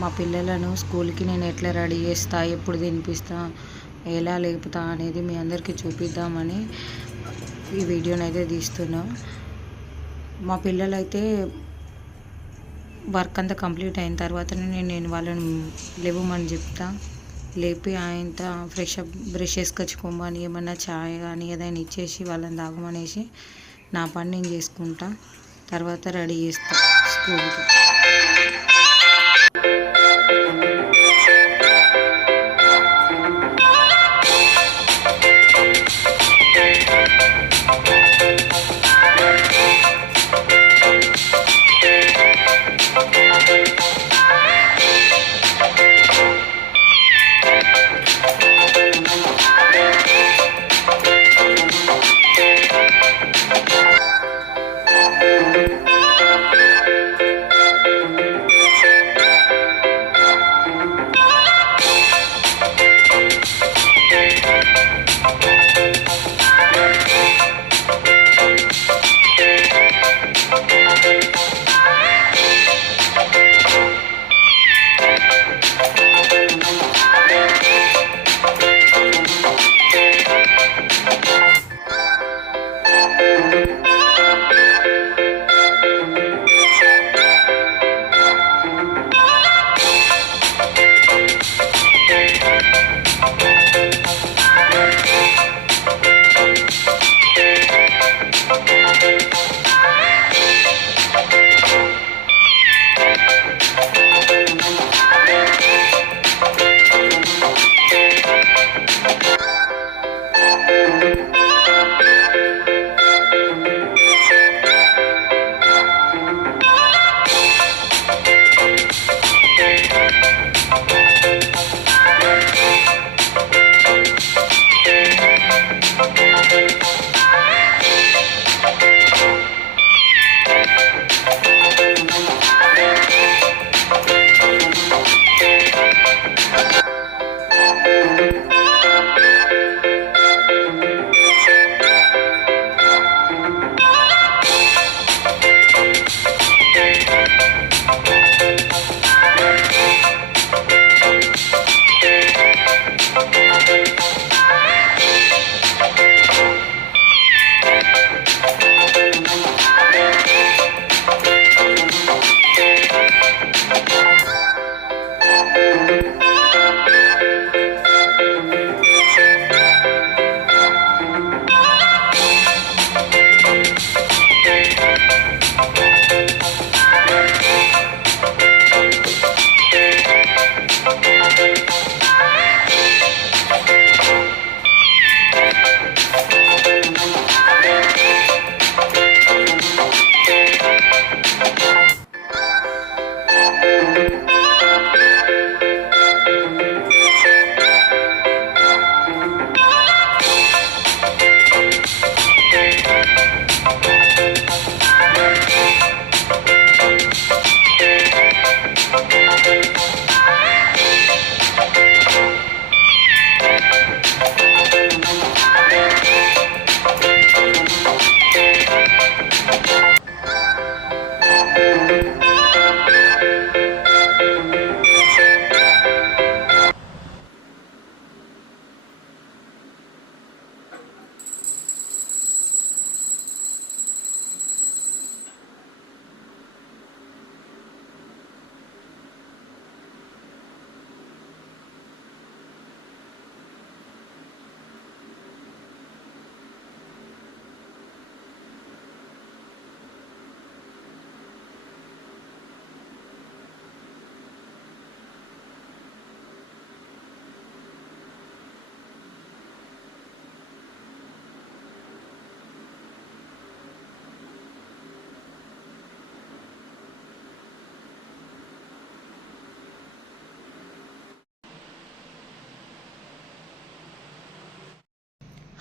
మా పిల్లలను స్కూల్కి నేను ఎట్లా రెడీ చేస్తా, ఎప్పుడు తినిపిస్తా, ఎలా లేపుతా అనేది మీ అందరికీ చూపిద్దామని ఈ వీడియోనైతే తీస్తున్నా. మా పిల్లలైతే వర్క్ అంతా కంప్లీట్ అయిన తర్వాతనే నేను వాళ్ళని లేవమని చెప్తా. లేపి ఆయనత బ్రష్ చేసుకొచ్చుకోమని, ఏమన్నా ఛాయ్ కానీ ఏదైనా ఇచ్చేసి వాళ్ళని తాగమనేసి నా పని నేను చేసుకుంటా. తర్వాత రెడీ చేస్తా స్కూల్కి.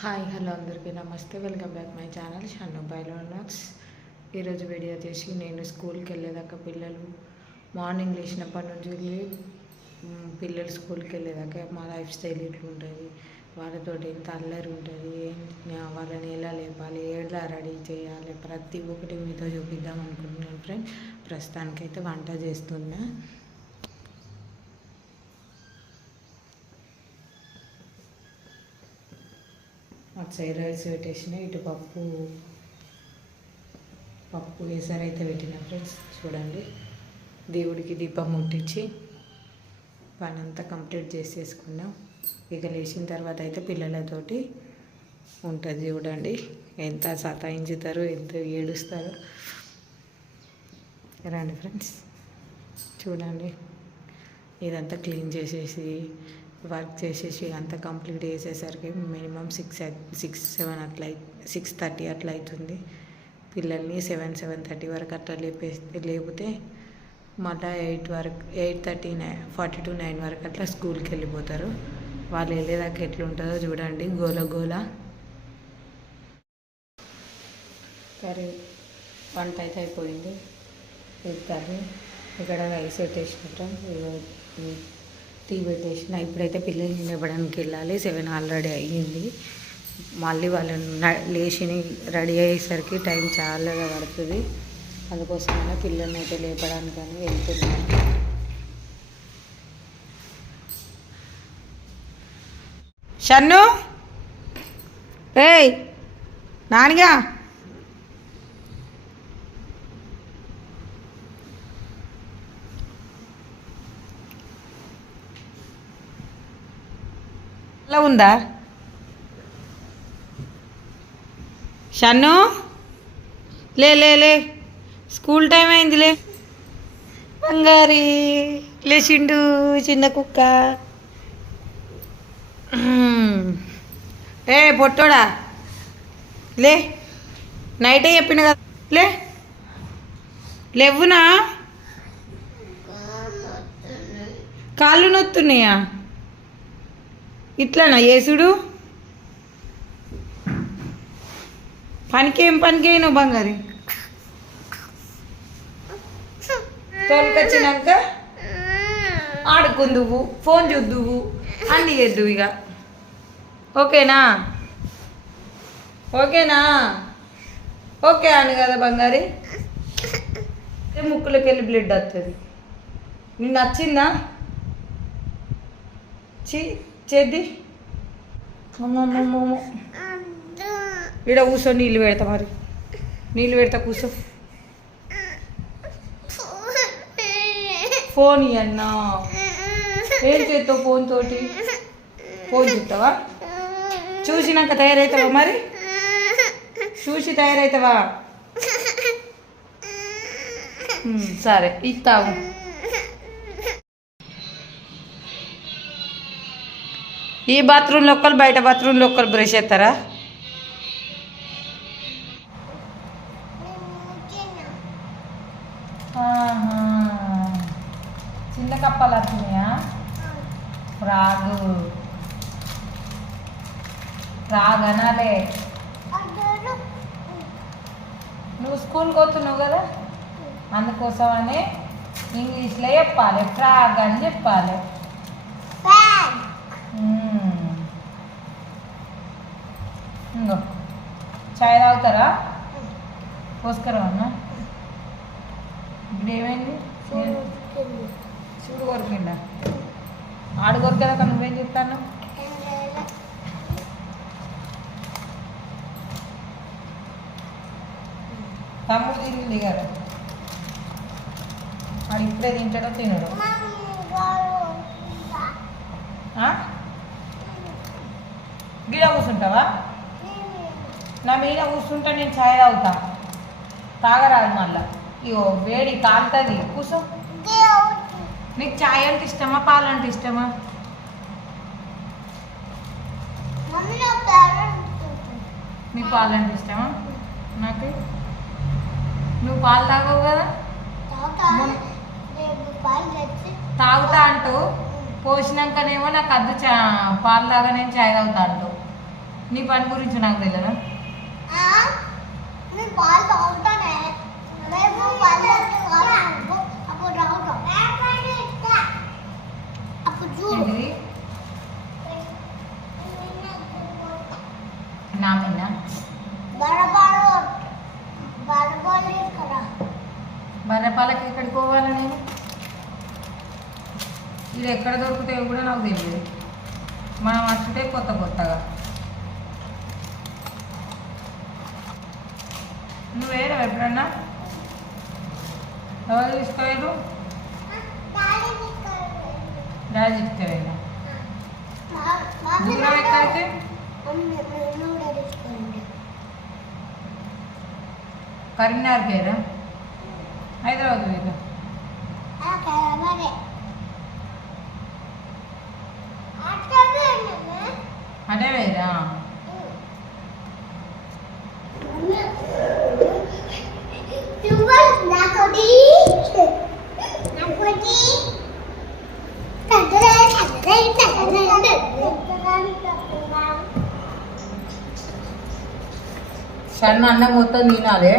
హాయ్ హలో అందరికీ నమస్తే, welcome back my channel Shannu బైలోనాక్స్. ఈరోజు వీడియో చేసి నేను స్కూల్కి వెళ్ళేదాకా పిల్లలు మార్నింగ్ లేచినప్పటి నుంచి పిల్లలు స్కూల్కి వెళ్ళేదాకా మా లైఫ్ స్టైల్ ఇట్లుంటుంది, వాళ్ళతో ఎంత అల్లరి ఉంటుంది, వాళ్ళని ఎలా లేపాలి, ఎలా రెడీ చేయాలి, ప్రతి ఒక్కటి మీతో చూపిద్దాం అనుకుంటున్నాను ఫ్రెండ్. ప్రస్తుతానికైతే వంట చేస్తున్నా. అటు సైడ్ రైస్ పెట్టేసిన, ఇటు పప్పు వేసారు అయితే పెట్టిన ఫ్రెండ్స్. చూడండి, దేవుడికి దీపం ముట్టించి పని అంతా కంప్లీట్ చేసేసుకున్నాం. ఇక లేచిన తర్వాత అయితే పిల్లలతోటి ఉంటుంది. చూడండి ఎంత సతాయించుతారు, ఎంత ఏడుస్తారు. రండి ఫ్రెండ్స్, చూడండి ఇదంతా క్లీన్ చేసేసి వర్క్ చేసేసి అంతా కంప్లీట్ చేసేసరికి మినిమం 6-7 అట్లా 6:30 అట్లా అవుతుంది. పిల్లల్ని 7-7:30 వరకు అట్లా లేపితే మళ్ళీ 8 వరకు 8:30-9 వరకు అట్లా స్కూల్కి వెళ్ళిపోతారు. వాళ్ళు వెళ్ళేదాకా ఎట్లుంటుందో చూడండి, గోల గోల. కర్రీ వంట అయితే అయిపోయింది. కర్రీ ఇక్కడ రైస్ పెట్టేసినట్టు టీ పెట్టేసిన. ఇప్పుడైతే పిల్లల్ని నిలబడానికి వెళ్ళాలి. 7 ఆల్రెడీ అయ్యింది. మళ్ళీ వాళ్ళని లేచి రెడీ అయ్యేసరికి టైం చాలా పడుతుంది. అందుకోసమైనా పిల్లల్ని అయితే లేపడానికని వెళ్తున్నాను. షన్ను, ఏయ్ నానిగా, అలా ఉందా షన్ను? లే లే లే, స్కూల్ టైం అయిందిలే. బంగారి లేచిండు చిన్న కుక్క. ఏ పొట్టోడా లే, నైటే చెప్పిన కదా లేవునా? కాళ్ళు నొత్తున్నాయా? ఇట్లానా యేసుడు? పనికేం నువ్వు బంగారి? తోలుకొచ్చినాక ఆడుకుందువు, ఫోన్ చూద్దువు, అన్నీ చేద్దువు. ఇక ఓకేనా? ఓకే అని కదా బంగారి? ముక్కులోకి వెళ్ళి బ్లడ్ వస్తుంది. నీకు నచ్చిందా? చేద్ది ఇక్కడ కూర్చో, నీళ్ళు పెడతా. మరి నీళ్ళు పెడతా, కూర్చో. ఫోన్ ఇవన్నా ఏం చేస్తావు? ఫోన్ తోటి ఫోన్ చూస్తావా? చూసినాక తయారవుతావా? మరి చూసి తయారవుతావా? సరే ఇస్తావు. ఈ బాత్రూంలో ఒక్కరు, బయట బాత్రూంలో ఒక్కరు బ్రష్ చేస్తారా? చిన్న కప్పలు వస్తున్నాయా? రాగు అనాలే. నువ్వు స్కూల్కి పోతున్నావు కదా, అందుకోసమని ఇంగ్లీష్లో చెప్పాలి. ఫ్రాగ్ అని చెప్పాలి. ఇంకో చాయ్ తాగుతారా? పోస్కరా అన్న. ఇప్పుడు ఏమైంది? చూడు కొరికిండా? ఆడు కొరికేదాకా నువ్వేం చెప్తాను? తమ్ముడు తిరిగింది కదా, ఆడు ఇప్పుడే తింటాడో తినడు. గిడ కూర్చుంటావా? నా మీద కూర్చుంటా, నేను ఛాయ్ తాగుతా. తాగరాదు మళ్ళా, ఇగో వేడి కాలుతుంది. కూర్చో. నీకు ఛాయ్ అంటే ఇష్టమా, పాలు అంటే ఇష్టమా? నీకు పాలు అంటే ఇష్టమా? నాకు నువ్వు పాలు తాగవు కదా, తాగుతా అంటూ పోసినాకనేమో నాకు అద్దు పాలు తాగా నేను ఛాయ్ తాగుతా అంటూ. నీ పని గురించి నాకు తెలియదా? నా మీద బర్రెపాలకి ఎక్కడికి పోవాలి నేను? ఇది ఎక్కడ దొరుకుతాయో కూడా నాకు తెలియదు. మనం వచ్చుటే కొత్తగా నువ్వు వేరే ఎప్పుడన్నా ఎవరు తీసుకోలేదు? డాడీ తీసుకెళ్ళినా దూరం ఎక్కడికి? కరీంనగర్కేరా? హైదరాబాద్ పోయినా అదే వేరా? సన్న అన్నం మొత్తం తినాలి.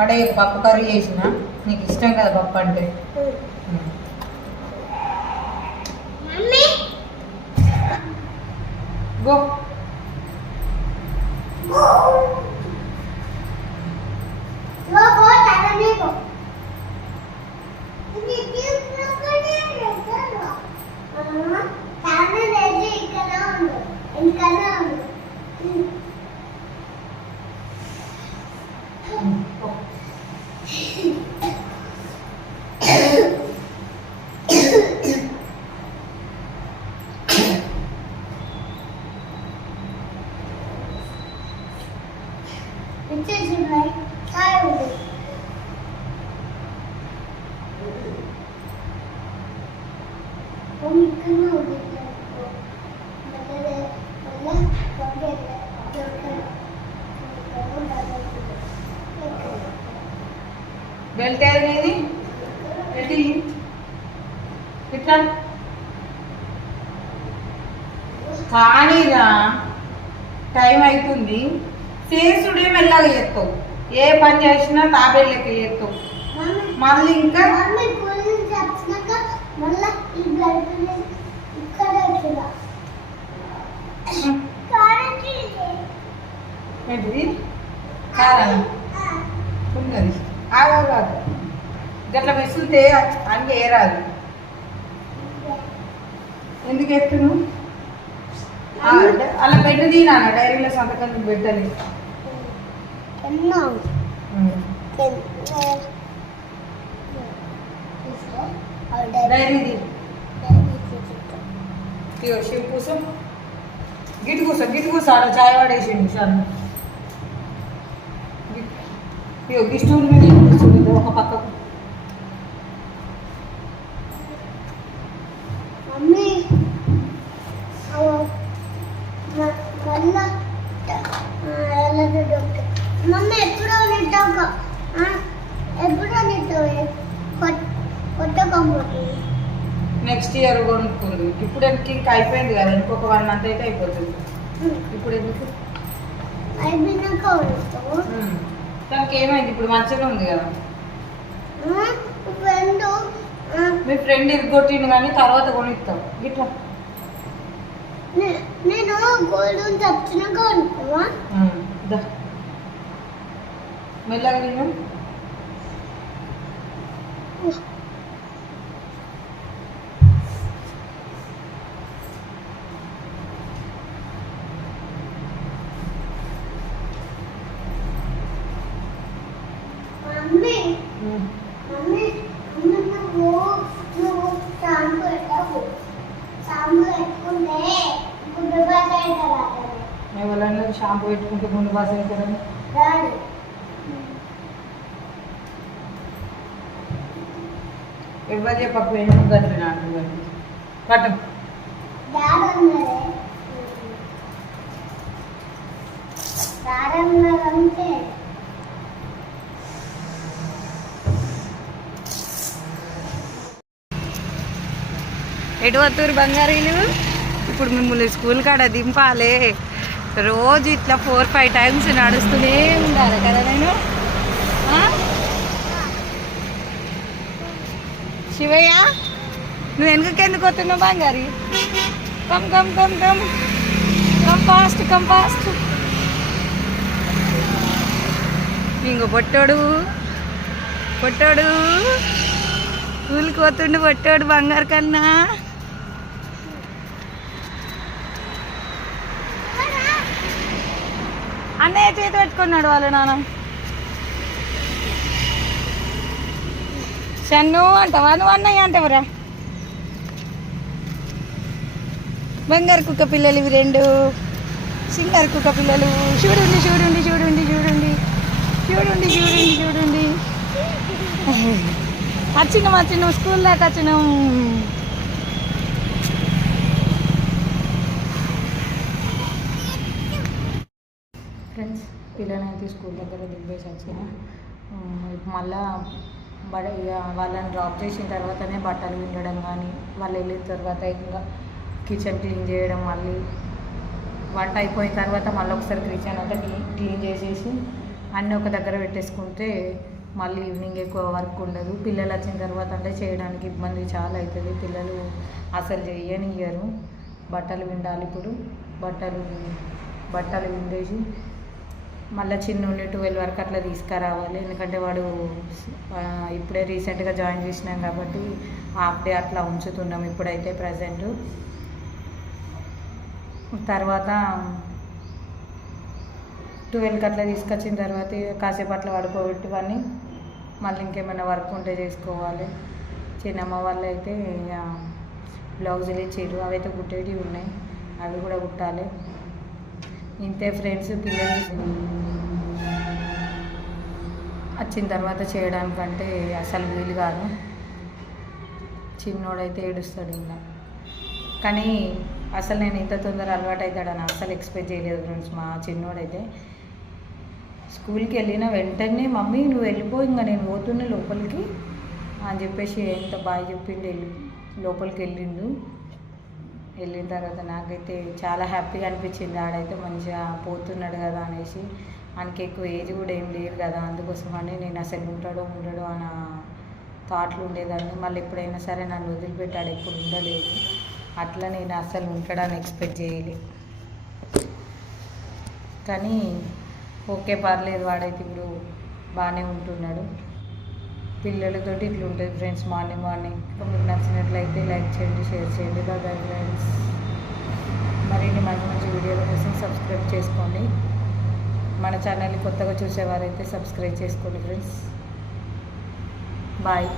అడే పప్పు కర్రీ చేసిన, నీకు ఇష్టం కదా పప్పు అంటే. గో బెల్ట్ ఏది ఏంటి ఇట్లా కానీరా, టైం అవుతుంది. చేసుడే మెల్లగా చేస్తావు, ఏ పని చేసినా తాబేళ్ళకి చేస్తావు. మళ్ళీ ఇంకా ఏంటిది కారం ఉన్నది. ఆగదు గట్లా మెసులుతే అన్నీ ఏరాదు. ఎందుకు ఎత్తును అలా పెట్టు తీనా డైరీలో సంతకం పెట్టాలి. డైరీ శివ కూసం గిట్టు కూస ఆడ చాయ్ పడేసిండు సార్. స్టూల్ మీద కూర్చుంది ఒక పక్కకు. నెక్స్ట్ ఇయర్ కొనుక్కుంది. ఇప్పుడు ఇంకా అయిపోయింది కదా, ఇంకొక 1 month అయితే అయిపోతుంది. ఇప్పుడు ఎందుకు దానికి ఏమైంది? ఇప్పుడు మంచిగా ఉంది కదా. మీ ఫ్రెండ్ ఇరుగొట్టిండు కానీ తర్వాత కొనిస్తాం గిట్లా. నేను గోల్డ్ తెచ్చినాక కొనుక్కోవా? మెల్లగా నేను ఎవరన్నా షాంపూ పెట్టుకుంటే గుండె బాస అవుతారని ఎవరు చెప్పకు. ఎందుకు గట్టిన అంటున్నాను పట్టం ఎటు వత్తూరు బంగారీలు. ఇప్పుడు మిమ్మల్ని స్కూల్ కాడ దింపాలి. రోజు ఇట్లా 4-5 times నడుస్తూనే ఉండాలి కదా. నేను శివయ్య, నువ్వు ఎందుకు వస్తున్నావు బంగారి? Come come come come come fast come fast. ఇంకో పొట్టోడు స్కూల్కి పోతుండు పొట్టోడు బంగారు కన్నా. అన్నయ్య చేతి పెట్టుకున్నాడు వాళ్ళ నాన్న. షన్ను అంటావా నువ్వు అన్నయ్య అంటావురా. బంగారు కుక్క పిల్లలు ఇవి రెండు, సింగారు కుక్క పిల్లలు. చూడండి చూడండి చూడండి చూడండి చూడండి చూడండి చూడండి. వచ్చినాం స్కూల్ దాకా వచ్చినాం. ఫ్రెండ్స్, పిల్లలైతే స్కూల్ దగ్గర దింపేసి వచ్చిన మళ్ళా ఇక వాళ్ళని డ్రాప్ చేసిన తర్వాతనే బట్టలు విండడం కానీ, వాళ్ళు వెళ్ళిన తర్వాత ఇంకా కిచెన్ క్లీన్ చేయడం, మళ్ళీ వంట అయిపోయిన తర్వాత మళ్ళీ ఒకసారి కిచెన్ అంతా క్లీన్ చేసేసి అన్నీ ఒక దగ్గర పెట్టేసుకుంటే మళ్ళీ ఈవినింగ్ ఎక్కువ వర్క్ ఉండదు. పిల్లలు వచ్చిన తర్వాత అంటే చేయడానికి ఇబ్బంది చాలా అవుతుంది. పిల్లలు అసలు చేయనియ్యరు. బట్టలు విండాలి. ఇప్పుడు బట్టలు విండేసి మళ్ళీ చిన్నోడిని 12 వరకు అట్లా తీసుకురావాలి. ఎందుకంటే వాడు ఇప్పుడే రీసెంట్గా జాయిన్ చేసినాం కాబట్టి హాఫ్ డే అట్లా ఉంచుతున్నాం ఇప్పుడైతే ప్రజెంట్. తర్వాత 12కి అట్లా తీసుకొచ్చిన తర్వాత కాసేపు అట్లా పడుకోబెట్టి వాడిని మళ్ళీ ఇంకేమైనా వర్క్ ఉంటే చేసుకోవాలి. చిన్నమ్మ వాళ్ళు అయితే బ్లౌజులు ఇచ్చారు, అవి అయితే కుట్టేటివి ఉన్నాయి, అవి కూడా కుట్టాలి. ఇంతే ఫ్రెండ్స్. పిల్లలు వచ్చిన తర్వాత చేయడానికంటే అసలు వీలు కాదు. చిన్నోడైతే ఏడుస్తాడు ఇంకా. కానీ అసలు నేను ఇంత తొందర అలవాటు అవుతాడని అస్సలు ఎక్స్పెక్ట్ చేయలేదు ఫ్రెండ్స్. మా చిన్నోడైతే స్కూల్కి వెళ్ళిన వెంటనే మమ్మీ నువ్వు వెళ్ళిపో, ఇంకా నేను పోతున్నా లోపలికి అని చెప్పేసి ఎంత బాగా చెప్పిండు. లోపలికి వెళ్ళిన తర్వాత నాకైతే చాలా హ్యాపీగా అనిపించింది. ఆడైతే మంచిగా పోతున్నాడు కదా అనేసి. ఆయనకి ఎక్కువ ఏజ్ కూడా ఏం లేదు కదా, అందుకోసమని నేను అసలు ఉంటాడో అన్న థాట్లు ఉండేదాన్ని. మళ్ళీ ఎప్పుడైనా సరే నన్ను వదిలిపెట్టాడు, ఎప్పుడు ఉండలేదు. అట్లా నేను అసలు ఉంటాడని ఎక్స్పెక్ట్ చేయలేదు. కానీ ఓకే, పర్లేదు, వాడైతే ఇప్పుడు బాగానే ఉంటున్నాడు. పిల్లలతోటి ఇట్లా ఉంటుంది ఫ్రెండ్స్ మార్నింగ్. మీకు నచ్చినట్లయితే లైక్ చేయండి, షేర్ చేయండి. Bye friends. మరిన్ని మంచి వీడియోల కోసం సబ్స్క్రైబ్ చేసుకోండి. మన ఛానల్ని కొత్తగా చూసేవారైతే సబ్స్క్రైబ్ చేసుకోండి ఫ్రెండ్స్. బాయ్.